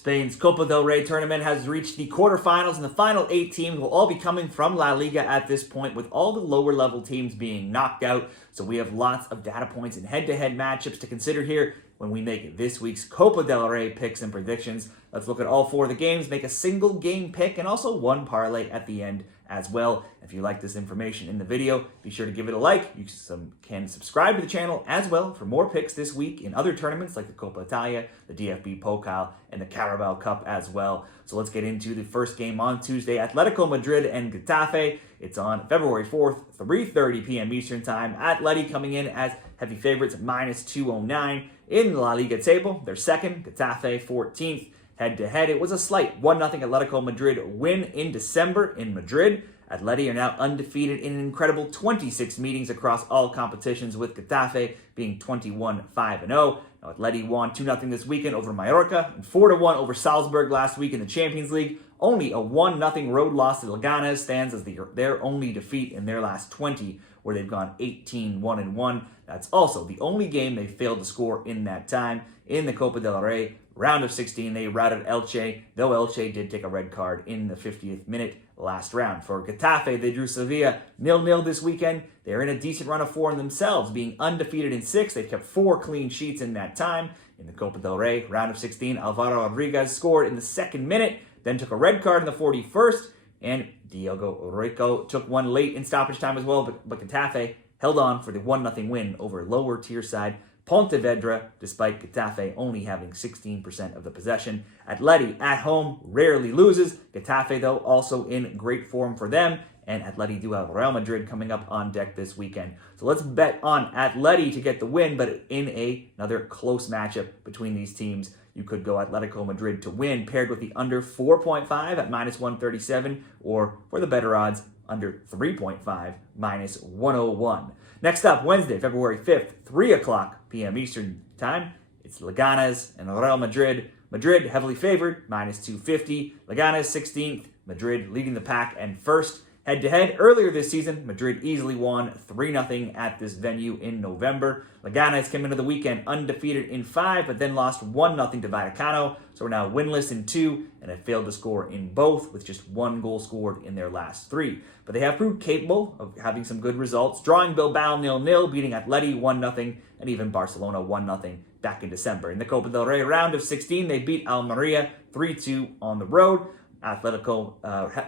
Spain's Copa del Rey tournament has reached the quarterfinals, and the final 8 teams will all be coming from La Liga at this point, with all the lower level teams being knocked out. So we have lots of data points and head-to-head matchups to consider here when we make this week's Copa del Rey picks and predictions. Let's look at all 4 of the games, make a single game pick, and also one parlay at the end as well. If you like this information in the video, be sure to give it a like. You can subscribe to the channel as well for more picks this week in other tournaments like the Coppa Italia, the DFB Pokal, and the Carabao Cup as well. So let's get into the first game on Tuesday, Atletico Madrid and Getafe. It's on February 4th, 3:30 p.m. Eastern Time. Atleti coming in as heavy favorites at -209 in the La Liga table. They're second, Getafe 14th. Head-to-head, it was a slight 1-0 Atletico Madrid win in December in Madrid. Atleti are now undefeated in an incredible 26 meetings across all competitions, with Getafe being 21-5-0. Now, Atleti won 2-0 this weekend over Mallorca and 4-1 over Salzburg last week in the Champions League. Only a 1-0 road loss to Leganes stands as their only defeat in their last 20, where they've gone 18-1-1. That's also the only game they failed to score in that time. In the Copa del Rey round of 16, they routed Elche, though Elche did take a red card in the 50th minute last round. For Getafe, they drew Sevilla 0-0 this weekend. They're in a decent run of form themselves, being undefeated in 6. They've kept 4 clean sheets in that time. In the Copa del Rey round of 16, Alvaro Rodriguez scored in the 2nd minute, then took a red card in the 41st, and Diogo Rico took one late in stoppage time as well, but Getafe held on for the 1-0 win over lower tier side Pontevedra, despite Getafe only having 16% of the possession. Atleti at home rarely loses. Getafe, though, also in great form for them. And Atleti do have Real Madrid coming up on deck this weekend. So let's bet on Atleti to get the win, but in another close matchup between these teams, you could go Atletico Madrid to win, paired with the under 4.5 at -137, or for the better odds, under 3.5, -101. Next up, Wednesday, February 5th, 3 o'clock p.m. Eastern Time, it's Leganes and Real Madrid. Madrid heavily favored, -250. Leganes 16th, Madrid leading the pack and first. Head-to-head, earlier this season, Madrid easily won 3-0 at this venue in November. Leganes came into the weekend undefeated in 5, but then lost 1-0 to Vallecano, so we're now winless in 2, and have failed to score in both, with just 1 goal scored in their last 3. But they have proved capable of having some good results, drawing Bilbao 0-0, beating Atleti 1-0, and even Barcelona 1-0 back in December. In the Copa del Rey round of 16, they beat Almeria 3-2 on the road.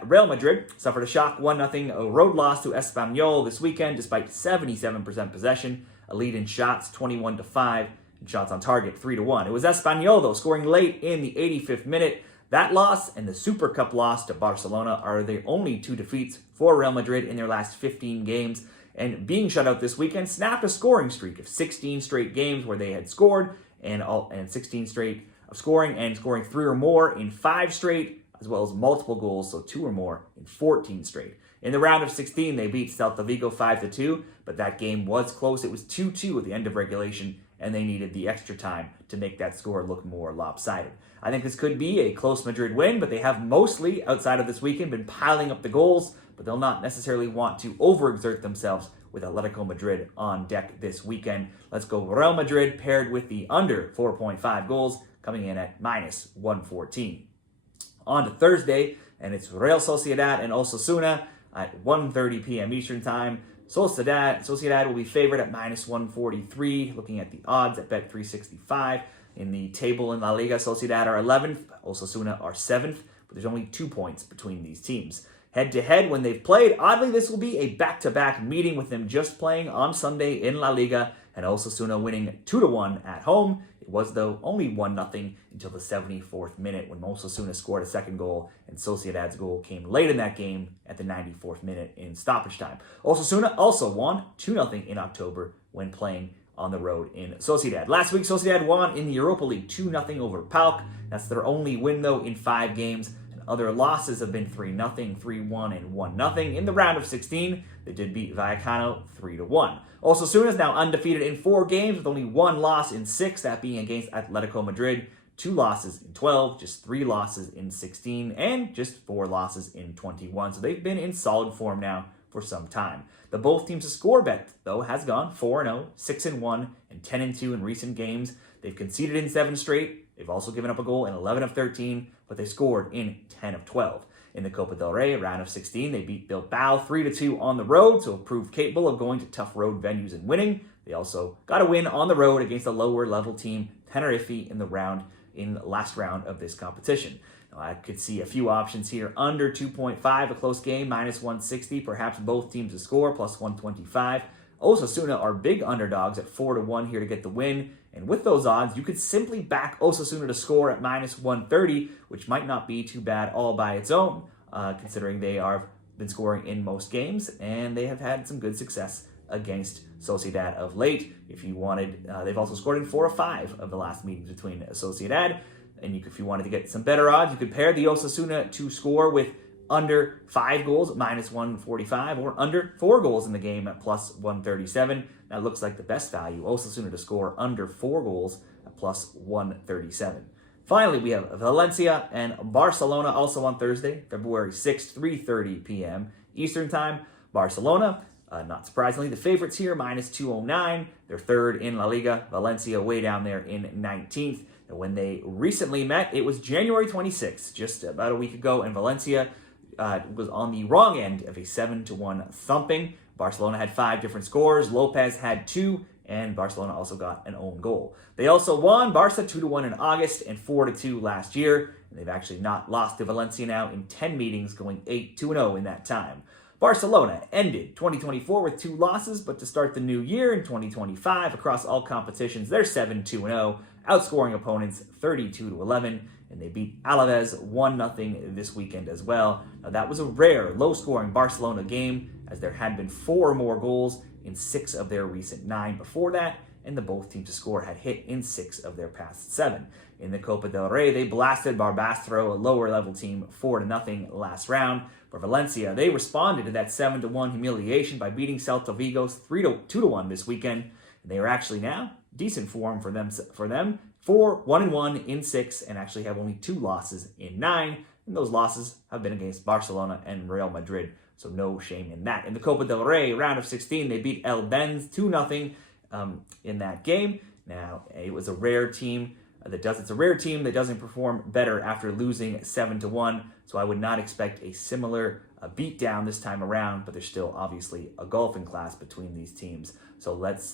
Real Madrid suffered a shock 1-0 road loss to Espanyol this weekend, despite 77% possession, a lead in shots 21-5, and shots on target 3-1. It was Espanyol, though, scoring late in the 85th minute. That loss and the Super Cup loss to Barcelona are the only 2 defeats for Real Madrid in their last 15 games. And being shut out this weekend snapped a scoring streak of 16 straight games where they had scored, and 16 straight of scoring, and scoring 3 or more in 5 straight, as well as multiple goals, so 2 or more in 14 straight. In the round of 16, they beat Celta Vigo 5-2, but that game was close. It was 2-2 at the end of regulation, and they needed the extra time to make that score look more lopsided. I think this could be a close Madrid win, but they have mostly, outside of this weekend, been piling up the goals, but they'll not necessarily want to overexert themselves with Atletico Madrid on deck this weekend. Let's go Real Madrid paired with the under 4.5 goals, coming in at -114. On to Thursday, and it's Real Sociedad and Osasuna at 1:30 p.m. Eastern Time. Sociedad will be favored at -143, looking at the odds at Bet365. In the table in La Liga, Sociedad are 11th, Osasuna are 7th, but there's only 2 points between these teams. Head-to-head, when they've played, oddly, this will be a back-to-back meeting, with them just playing on Sunday in La Liga, and Osasuna winning 2-1 at home. It was, though, only 1-0 until the 74th minute, when Osasuna scored a second goal, and Sociedad's goal came late in that game at the 94th minute in stoppage time. Osasuna also won 2-0 in October when playing on the road in Sociedad. Last week, Sociedad won in the Europa League 2-0 over PAOK. That's their only win, though, in 5 games. Other losses have been 3-0, 3-1, and 1-0. In the round of 16, they did beat Vallecano 3-1. Osasuna is now undefeated in 4 games, with only 1 loss in 6, that being against Atletico Madrid. 2 losses in 12, just 3 losses in 16, and just 4 losses in 21. So they've been in solid form now for some time. The both teams' score bet, though, has gone 4-0, 6-1, and 10-2 in recent games. They've conceded in 7 straight, They've also given up a goal in 11 of 13, but they scored in 10 of 12. In the Copa del Rey, round of 16, they beat Bilbao 3-2 on the road, so proved capable of going to tough road venues and winning. They also got a win on the road against a lower level team, Tenerife, in the last round of this competition. Now, I could see a few options here. Under 2.5, a close game, -160, perhaps both teams to score, +125. Osasuna are big underdogs at 4-1 here to get the win. And with those odds, you could simply back Osasuna to score at -130, which might not be too bad all by its own, considering they have been scoring in most games, and they have had some good success against Sociedad of late. If you wanted, they've also scored in 4 of 5 of the last meetings between Sociedad. And if you wanted to get some better odds, you could pair the Osasuna to score with under 5 goals at -145 or under 4 goals in the game at +137. That looks like the best value. Osasuna to score under 4 goals at +137. Finally, we have Valencia and Barcelona also on Thursday, February 6th, 3:30 p.m. Eastern Time. Barcelona, not surprisingly, the favorites here, -209. They're third in La Liga. Valencia way down there in 19th. And when they recently met, it was January 26th, just about a week ago, and Valencia was on the wrong end of a 7-1 thumping. Barcelona had 5 different scores. Lopez had 2, and Barcelona also got an own goal. They also won Barca 2-1 in August and 4-2 last year. And they've actually not lost to Valencia now in 10 meetings, going 8-0 in that time. Barcelona ended 2024 with 2 losses, but to start the new year in 2025 across all competitions, they're 7-2-0, outscoring opponents 32-11. And they beat Alaves 1-0 this weekend as well. Now, that was a rare, low-scoring Barcelona game, as there had been 4 more goals in 6 of their recent 9 before that, and the both teams to score had hit in 6 of their past 7. In the Copa del Rey, they blasted Barbastro, a lower-level team, 4-0 last round. For Valencia, they responded to that 7-1 humiliation by beating Celta Vigo's 2-1 this weekend. And they are actually now decent form for them. 1-1 in 6, and actually have only 2 losses in 9. And those losses have been against Barcelona and Real Madrid, so no shame in that. In the Copa del Rey, round of 16, they beat El Benz 2-0 in that game. Now, it was a rare team that doesn't perform better after losing 7-1. So I would not expect a similar beatdown this time around, but there's still obviously a golfing class between these teams. So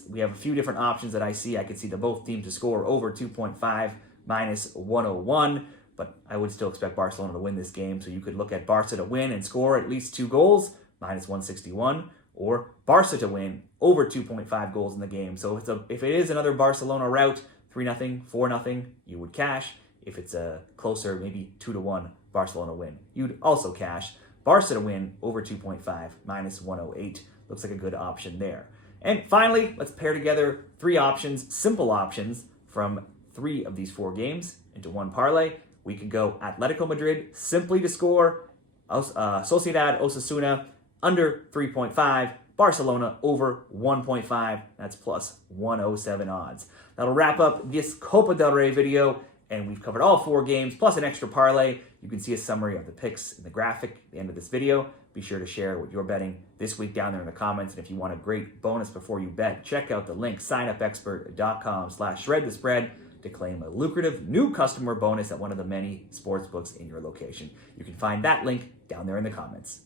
we have a few different options that I see. I could see both teams to score over 2.5, -101, but I would still expect Barcelona to win this game. So you could look at Barca to win and score at least 2 goals, -161, or Barca to win over 2.5 goals in the game. So if it is another Barcelona route, 3-0, 4-0, you would cash. If it's a closer, maybe 2-1 Barcelona win, you'd also cash. Barca to win over 2.5, -108. Looks like a good option there. And finally, let's pair together 3 options, simple options, from 3 of these 4 games into one parlay. We could go Atletico Madrid simply to score, Sociedad Osasuna under 3.5, Barcelona over 1.5. That's +107 odds. That'll wrap up this Copa del Rey video, and we've covered all 4 games, plus an extra parlay. You can see a summary of the picks in the graphic at the end of this video. Be sure to share what you're betting this week down there in the comments. And if you want a great bonus before you bet, check out the link, signupexpert.com/shredthespread to claim a lucrative new customer bonus at one of the many sports books in your location. You can find that link down there in the comments.